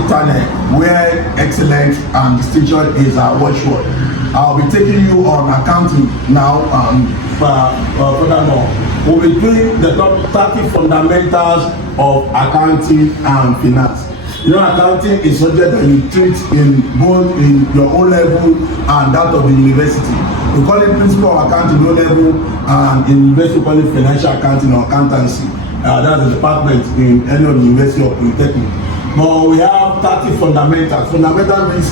Pre-Versity channel, where excellence and distinction is our watchword. I'll be taking you on accounting now. Furthermore, we'll be doing the top 30 fundamentals of accounting and finance. You know, accounting is subject that you treat in both in your own level and that of the university. We call it principal accounting O level, and in university we call it financial accounting or accountancy. That's the department in any of the university or polytechnic. But we have 30 fundamentals. Fundamental means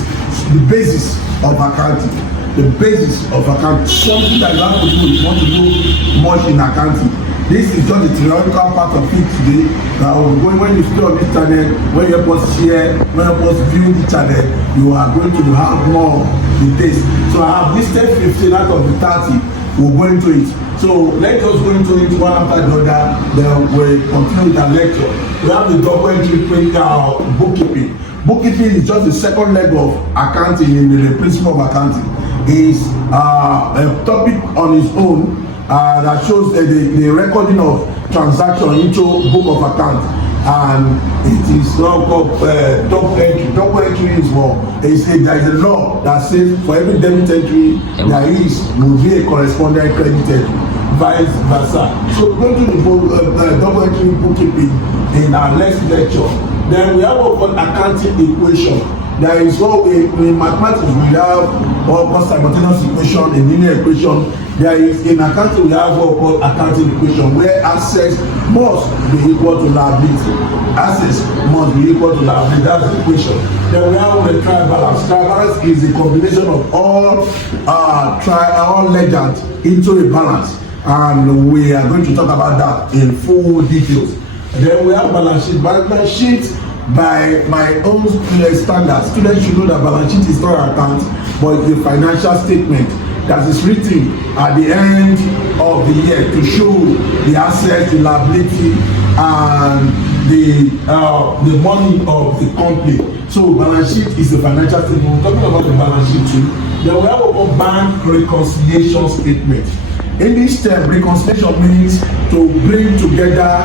the basis of accounting. The basis of accounting. Something that you have to do if you want to do much in accounting. This is just the theoretical part of it today. Now, when you stay on this channel, when you help us share, when you help us view the channel, you are going to have more details. So I have listed 15 out of the 30. We'll go into it. So let us go into it one after the other. Then we'll continue with our lecture. We have the double entry bookkeeping. Bookkeeping is just the second leg of accounting in the principle of accounting. It's a topic on its own. That shows the recording of transaction into book of account, and it is now called double entry. Double entry is what there is a law that says for every debit entry will be a corresponding credit entry, vice versa. So go to the double entry bookkeeping in our next lecture. Then we have what called accounting equation. There is what in mathematics we have what called simultaneous equation, a linear equation. There is in accounting we have what called accounting equation, where assets must be equal to liability. Assets must be equal to liability. That's the equation. Then we have the trial balance. Trial balance is a combination of all legends into a balance, and we are going to talk about that in full details. Then we have balance sheet. Balance sheet, by my own standards, students should know that balance sheet is not an account, but it's a financial statement that is written at the end of the year to show the assets, the liability, and the money of the company. So balance sheet is a financial statement. We're talking about the balance sheet too. Then we have a bank reconciliation statement. In this term, reconciliation means to bring together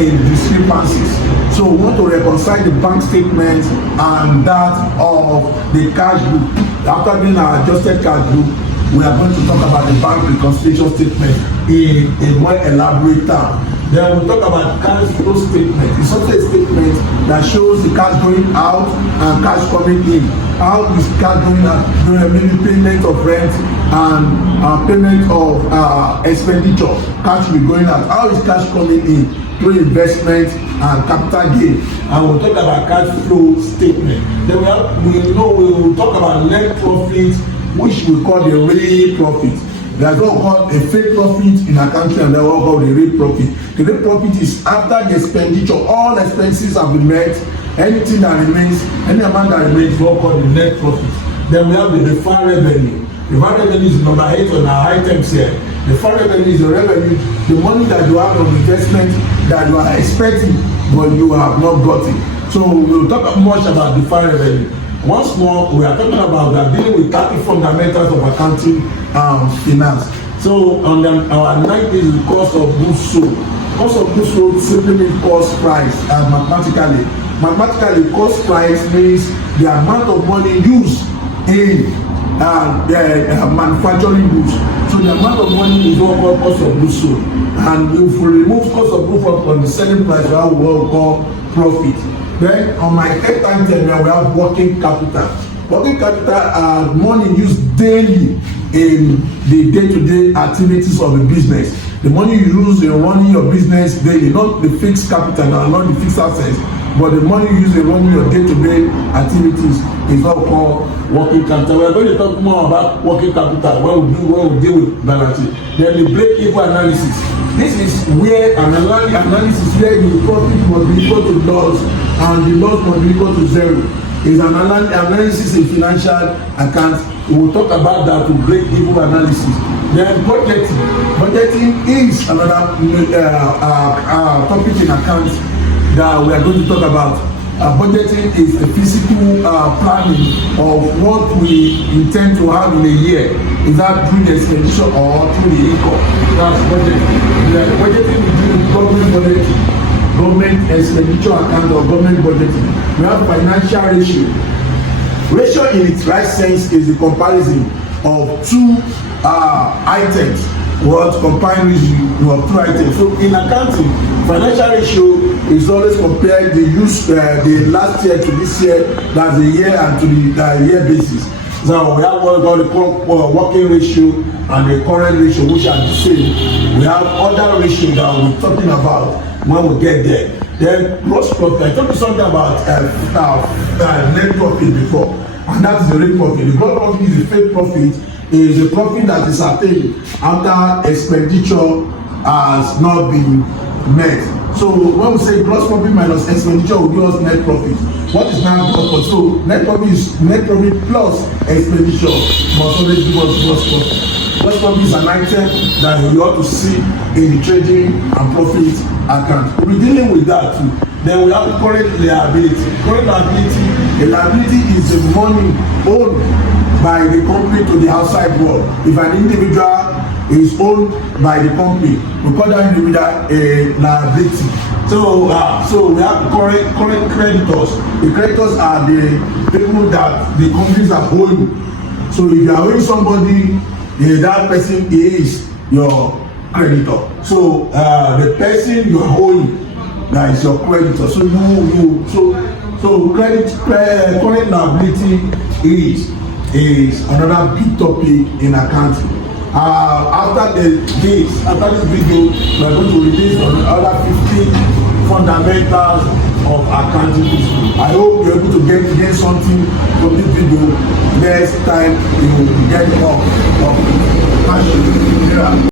in discrepancies. So we want to reconcile the bank statement and that of the cash book. After doing our adjusted cash book, we are going to talk about the bank reconciliation statement in a more elaborate term. Then we'll talk about cash flow statement. It's also a statement that shows the cash going out and cash coming in. How is cash going out? Maybe payment of rent and payment of expenditure. Cash will be going out. How is cash coming in? Through investment and capital gain. And we'll talk about cash flow statement. Then we will talk about net profit, which we call the real profit. There's what we call a fake profit in accounting, and then what we call the real profit. The real profit is after the expenditure, all expenses have been met, anything that remains, any amount that remains, what we call the net profit. Then we have the deferred revenue. The deferred revenue is number 8 on our items here. The deferred revenue is the revenue, the money that you have on investment that you are expecting, but you have not got it. So we will talk much about deferred revenue. Once more, we are talking about dealing with 30 fundamentals of accounting and finance. So on our 9th is the cost of goods sold. Cost of goods sold simply means cost price, and mathematically. Mathematically, cost price means the amount of money used in manufacturing goods. So the amount of money is what we call cost of goods sold. And if we remove cost of goods from the selling price, we have what we call profit. Then on my 8th item, we have working capital. Working capital are money used daily in the day-to-day activities of the business. The money you use in running your business daily, not the fixed capital, not the fixed assets, but the money you use in running your day-to-day activities is what we call working capital. We are going to talk more about working capital when we deal with balance sheet. Then the break-even analysis. This is where an analysis where the profit must be equal to loss and the loss must be equal to zero. Is an analysis in financial accounts. We will talk about that to break-even analysis. Then budgeting. Budgeting is another topic in accounts that we are going to talk about. Budgeting is the physical planning of what we intend to have in a year. Is that through the expenditure or through the income? That's budgeting. Budgeting is doing government budgeting. government expenditure account or government budgeting. We have financial ratio. Ratio in its right sense is the comparison of two items, what comparison of two items. So in accounting, financial ratio is always compared the last year to this year, that's the year, and to the year basis. So we have what we call the working ratio and the current ratio, which are the same. We have other ratio that we're talking about when we get there. Then gross profit. I told you something about net profit before, and that is the real profit. The gross profit is the fake profit. Is the profit that is attained after expenditure has not been met. So when we say gross profit minus expenditure will give us net profit. What is now gross profit? So net profit is net profit plus expenditure must always give us gross profit. Gross profit is an item that you ought to see in the trading and profit account. We'll be dealing with that too. Then we have current liability. Current liability, a liability is the money owed by the company to the outside world. If an individual is owned by the company, we call that individual a liability. So we have current creditors. The creditors are the people that the companies are owing. So if you are owing somebody, that person is your creditor. So the person you are owing, that is your creditor. So current liability is another big topic in accounting. After this video, we are going to release on the other 15 fundamentals of accounting history. I hope you're able to get something from this video. Next time you will get more of passion.